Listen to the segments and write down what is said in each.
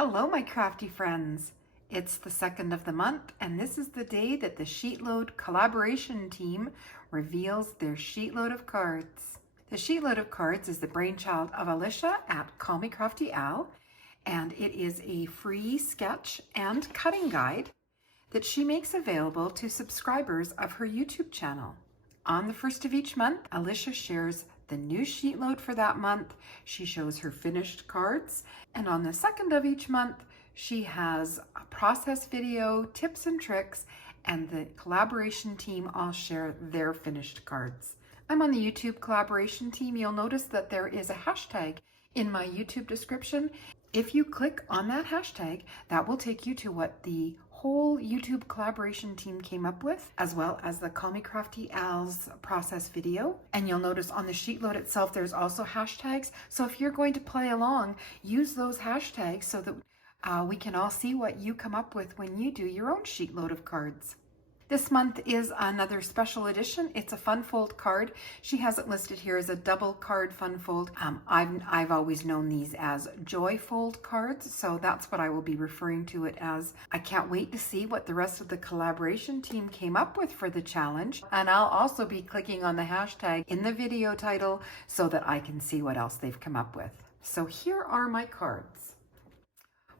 Hello, my crafty friends. It's the 2nd of the month, and this is the day that the SheetLoad collaboration team reveals their SheetLoad of cards. The SheetLoad of cards is the brainchild of Alicia at Call Me Crafty Al, and it is a free sketch and cutting guide that she makes available to subscribers of her YouTube channel. On the 1st of each month, Alicia shares the new SheetLoad for that month. She shows her finished cards, and on the 2nd of each month, she has a process video, tips and tricks, and the collaboration team all share their finished cards. I'm on the YouTube collaboration team. You'll notice that there is a hashtag in my YouTube description. If you click on that hashtag, that will take you to what the whole YouTube collaboration team came up with, as well as the Call Me Crafty Al's process video. And you'll notice on the SheetLoad itself, there's also hashtags. So if you're going to play along, use those hashtags so that we can all see what you come up with when you do your own SheetLoad of cards. This month is another special edition. It's a fun fold card. She has it listed here as a double card fun fold. I've always known these as joy fold cards, so that's what I will be referring to it as. I can't wait to see what the rest of the collaboration team came up with for the challenge. And I'll also be clicking on the hashtag in the video title so that I can see what else they've come up with. So here are my cards.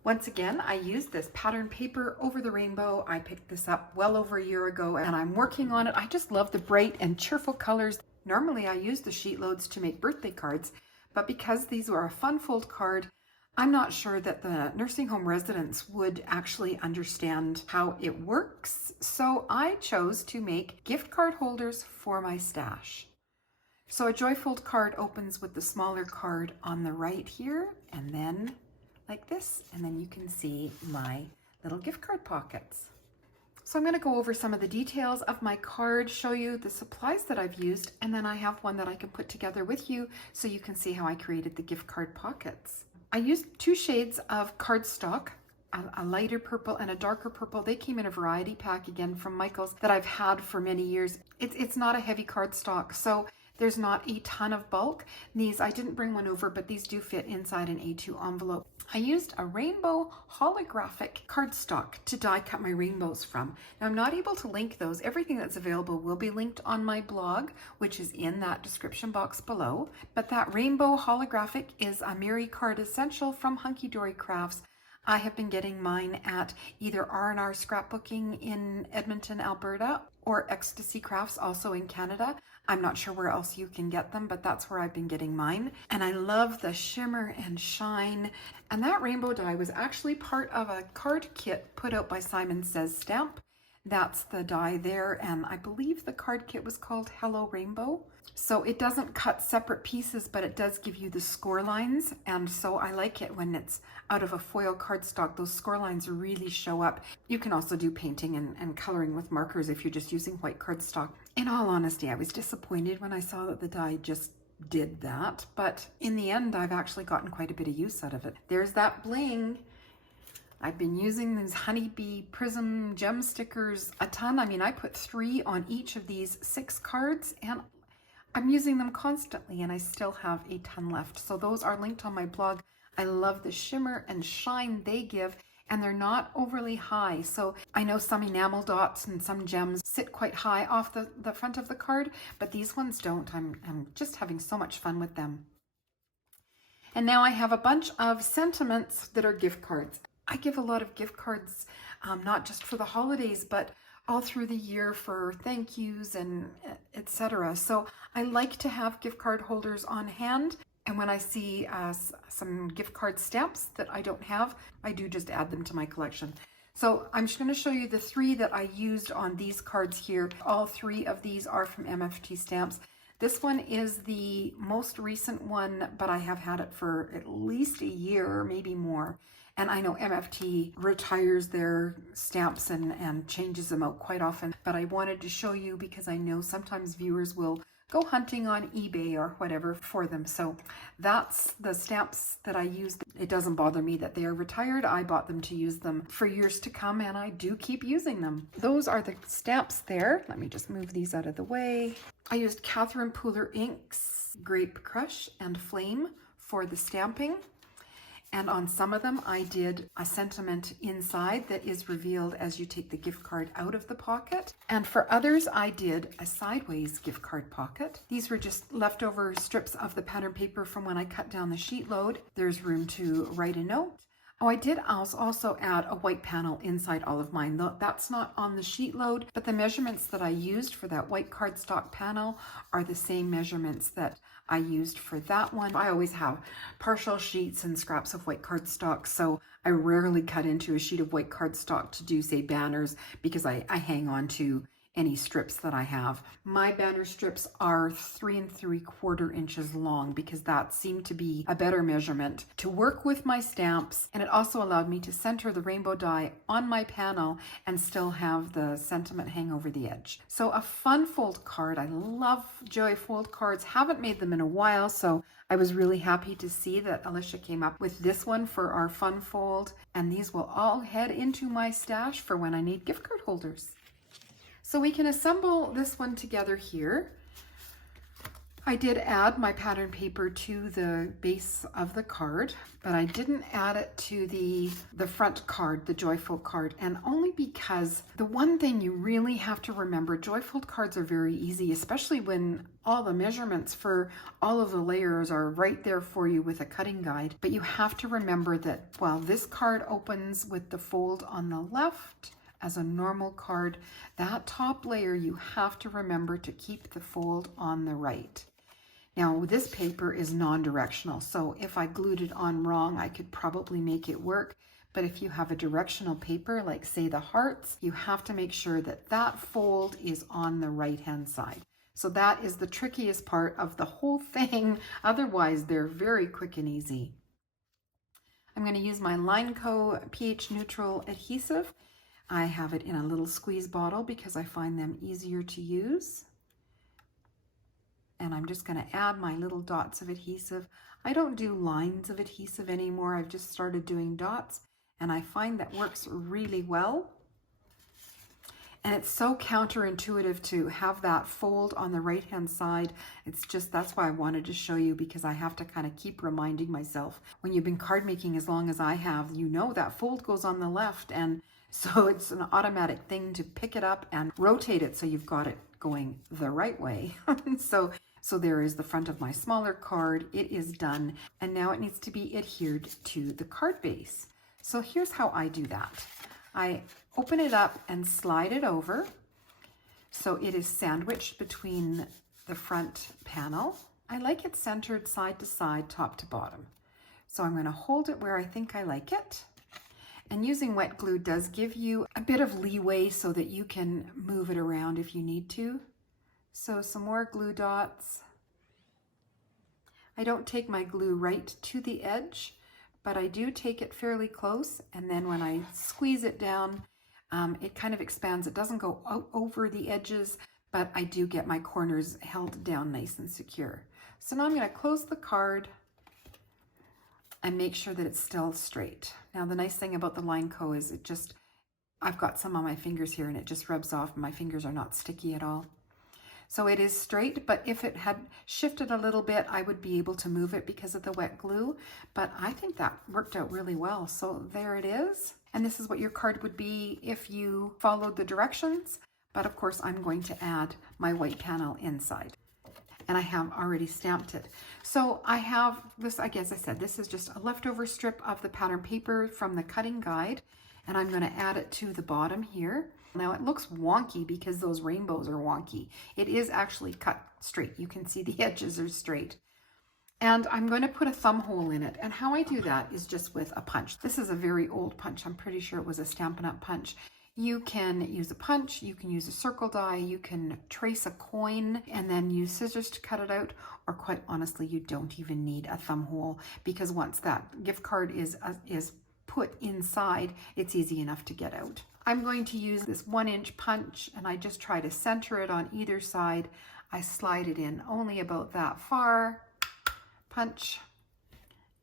Once again, I used this pattern paper over the rainbow. I picked this up well over a year ago and I'm working on it. I just love the bright and cheerful colors. Normally I use the SheetLoads to make birthday cards, but because these were a fun fold card, I'm not sure that the nursing home residents would actually understand how it works. So I chose to make gift card holders for my stash. So a joy fold card opens with the smaller card on the right here, and then like this, and then you can see my little gift card pockets. So I'm going to go over some of the details of my card, show you the supplies that I've used, and then I have one that I can put together with you so you can see how I created the gift card pockets. I used 2 shades of cardstock, a lighter purple and a darker purple. They came in a variety pack again from Michael's that I've had for many years. It's not a heavy cardstock, so there's not a ton of bulk. These, I didn't bring one over, but these do fit inside an A2 envelope. I used a rainbow holographic cardstock to die cut my rainbows from. Now I'm not able to link those. Everything that's available will be linked on my blog, which is in that description box below. But that rainbow holographic is a Mary card essential from Hunky Dory Crafts. I have been getting mine at either R&R Scrapbooking in Edmonton, Alberta, or Ecstasy Crafts, also in Canada. I'm not sure where else you can get them, but that's where I've been getting mine. And I love the shimmer and shine. And that rainbow die was actually part of a card kit put out by Simon Says Stamp. That's the die there, and I believe the card kit was called Hello Rainbow. So it doesn't cut separate pieces, but it does give you the score lines, and so I like it when it's out of a foil cardstock. Those score lines really show up. You can also do painting and coloring with markers if you're just using white cardstock. In all honesty, I was disappointed when I saw that the die just did that, but in the end, I've actually gotten quite a bit of use out of it. There's that bling. I've been using these honeybee prism gem stickers a ton. I mean, I put 3 on each of these 6 cards, and I'm using them constantly, and I still have a ton left. So those are linked on my blog. I love the shimmer and shine they give, and they're not overly high. So I know some enamel dots and some gems sit quite high off the front of the card, but these ones don't. I'm just having so much fun with them. And now I have a bunch of sentiments that are gift cards. I give a lot of gift cards, not just for the holidays, but all through the year for thank yous and etc. So I like to have gift card holders on hand. And when I see some gift card stamps that I don't have, I do just add them to my collection. So I'm just going to show you the 3 that I used on these cards here. All 3 of these are from Mft Stamps. This one is the most recent one, but I have had it for at least a year, maybe more. And I know MFT retires their stamps and changes them out quite often, but I wanted to show you because I know sometimes viewers will go hunting on eBay or whatever for them. So that's the stamps that I use. It doesn't bother me that they are retired. I bought them to use them for years to come, and I do keep using them. Those are the stamps there. Let me just move these out of the way. I used Catherine Pooler Inks Grape Crush and Flame for the stamping. And on some of them, I did a sentiment inside that is revealed as you take the gift card out of the pocket. And for others, I did a sideways gift card pocket. These were just leftover strips of the pattern paper from when I cut down the sheet load. There's room to write a note. Oh, I did also add a white panel inside all of mine. That's not on the sheet load, but the measurements that I used for that white cardstock panel are the same measurements that I used for that one. I always have partial sheets and scraps of white cardstock, so I rarely cut into a sheet of white cardstock to do, say, banners, because I hang on to any strips that I have. My banner strips are 3 3/4 inches long because that seemed to be a better measurement to work with my stamps, and it also allowed me to center the rainbow die on my panel and still have the sentiment hang over the edge. So a fun fold card. I love Joy fold cards. Haven't made them in a while, so I was really happy to see that Alicia came up with this one for our fun fold, and these will all head into my stash for when I need gift card holders. So we can assemble this one together here. I did add my pattern paper to the base of the card, but I didn't add it to the front card, the Joyful card, and only because the one thing you really have to remember, Joyful cards are very easy, especially when all the measurements for all of the layers are right there for you with a cutting guide. But you have to remember that while this card opens with the fold on the left, as a normal card, that top layer you have to remember to keep the fold on the right. Now this paper is non-directional, so if I glued it on wrong, I could probably make it work. But if you have a directional paper, like say the hearts, you have to make sure that that fold is on the right-hand side. So that is the trickiest part of the whole thing. Otherwise, they're very quick and easy. I'm going to use my Lineco pH neutral adhesive. I have it in a little squeeze bottle because I find them easier to use. And I'm just going to add my little dots of adhesive. I don't do lines of adhesive anymore. I've just started doing dots, and I find that works really well. And it's so counterintuitive to have that fold on the right-hand side. It's just, that's why I wanted to show you, because I have to kind of keep reminding myself. When you've been card making as long as I have, you know that fold goes on the left, and so it's an automatic thing to pick it up and rotate it so you've got it going the right way. So there is the front of my smaller card. It is done, and now it needs to be adhered to the card base. So here's how I do that. I open it up and slide it over so it is sandwiched between the front panel. I like it centered side to side, top to bottom. So I'm going to hold it where I think I like it. And using wet glue does give you a bit of leeway so that you can move it around if you need to. So some more glue dots. I don't take my glue right to the edge, but I do take it fairly close, and then when I squeeze it down, it kind of expands. It doesn't go out over the edges, but I do get my corners held down nice and secure. So now I'm going to close the card and make sure that it's still straight. Now the nice thing about the Lineco is I've got some on my fingers here and it just rubs off. My fingers are not sticky at all. So it is straight, but if it had shifted a little bit, I would be able to move it because of the wet glue. But I think that worked out really well. So there it is. And this is what your card would be if you followed the directions. But of course, I'm going to add my white panel inside. And I have already stamped it. So I have this, I guess I said, this is just a leftover strip of the pattern paper from the cutting guide. And I'm going to add it to the bottom here. Now it looks wonky because those rainbows are wonky. It is actually cut straight. You can see the edges are straight. And I'm going to put a thumb hole in it. And how I do that is just with a punch. This is a very old punch. I'm pretty sure it was a Stampin' Up! Punch. You can use a punch, you can use a circle die, you can trace a coin and then use scissors to cut it out, or quite honestly, you don't even need a thumb hole, because once that gift card is put inside, it's easy enough to get out. I'm going to use this 1-inch punch, and I just try to center it on either side. I slide it in only about that far, punch,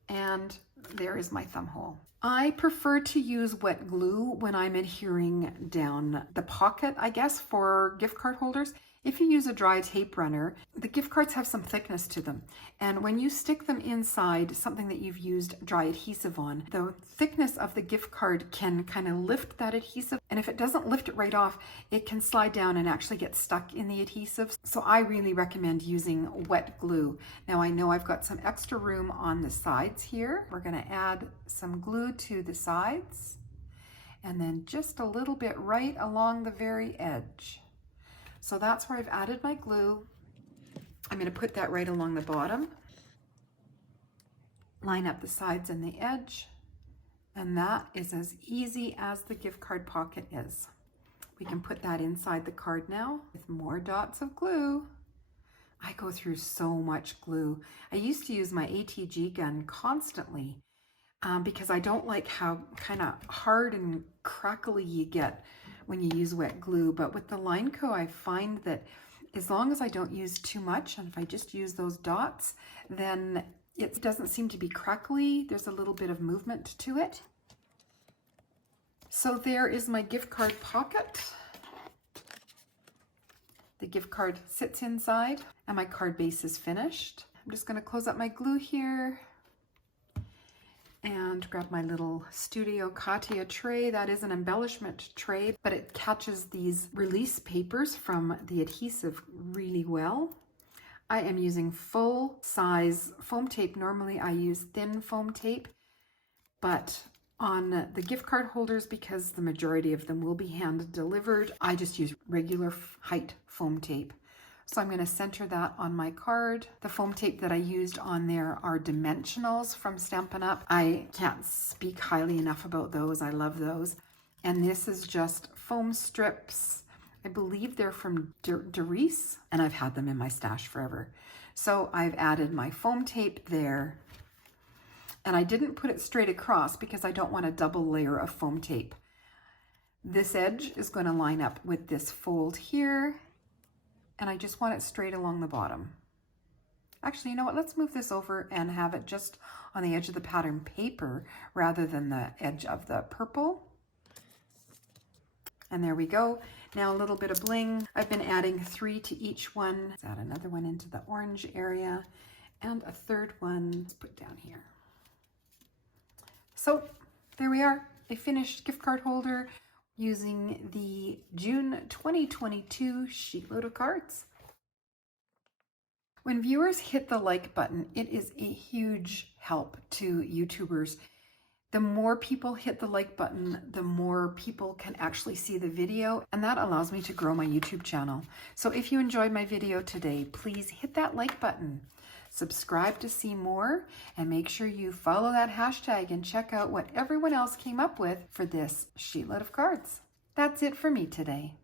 and there is my thumb hole. I prefer to use wet glue when I'm adhering down the pocket, I guess, for gift card holders. If you use a dry tape runner, the gift cards have some thickness to them. And when you stick them inside something that you've used dry adhesive on, the thickness of the gift card can kind of lift that adhesive. And if it doesn't lift it right off, it can slide down and actually get stuck in the adhesive. So I really recommend using wet glue. Now I know I've got some extra room on the sides here. We're going to add some glue to the sides and then just a little bit right along the very edge. So that's where I've added my glue. I'm going to put that right along the bottom. Line up the sides and the edge. And that is as easy as the gift card pocket is. We can put that inside the card now with more dots of glue. I go through so much glue. I used to use my ATG gun constantly because I don't like how kind of hard and crackly you get when you use wet glue. But with the Lineco, I find that as long as I don't use too much, and if I just use those dots, then it doesn't seem to be crackly. There's a little bit of movement to it. So there is my gift card pocket. The gift card sits inside and my card base is finished. I'm just going to close up my glue here and grab my little Studio Katia tray. That is an embellishment tray, but it catches these release papers from the adhesive really well. I am using full size foam tape. Normally I use thin foam tape, but on the gift card holders, because the majority of them will be hand delivered, I just use regular height foam tape. So I'm going to center that on my card. The foam tape that I used on there are dimensionals from Stampin' Up. I can't speak highly enough about those. I love those. And this is just foam strips. I believe they're from Doris, and I've had them in my stash forever. So I've added my foam tape there. And I didn't put it straight across because I don't want a double layer of foam tape. This edge is going to line up with this fold here. And I just want it straight along the bottom. Actually, you know what? Let's move this over and have it just on the edge of the pattern paper rather than the edge of the purple. And there we go. Now a little bit of bling. I've been adding 3 to each one. Let's add another one into the orange area and a third one. Let's put down here. So there we are, a finished gift card holder using the June 2022 sheetload of cards. When viewers hit the like button, it is a huge help to YouTubers. The more people hit the like button, the more people can actually see the video, and that allows me to grow my YouTube channel. So if you enjoyed my video today, please hit that like button. Subscribe to see more, and make sure you follow that hashtag and check out what everyone else came up with for this sheetload of cards. That's it for me today.